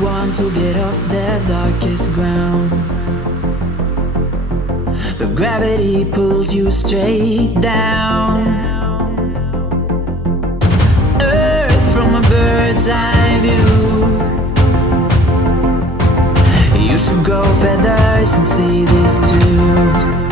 want to get off their darkest ground, but gravity pulls you straight down. Earth from a bird's eye view. You should grow feathers and see this too.